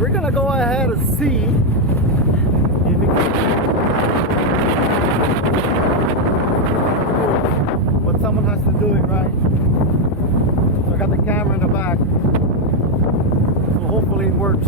we're gonna go ahead and see if we can, but someone has to do it, right? So I got the camera in the back, so hopefully it works.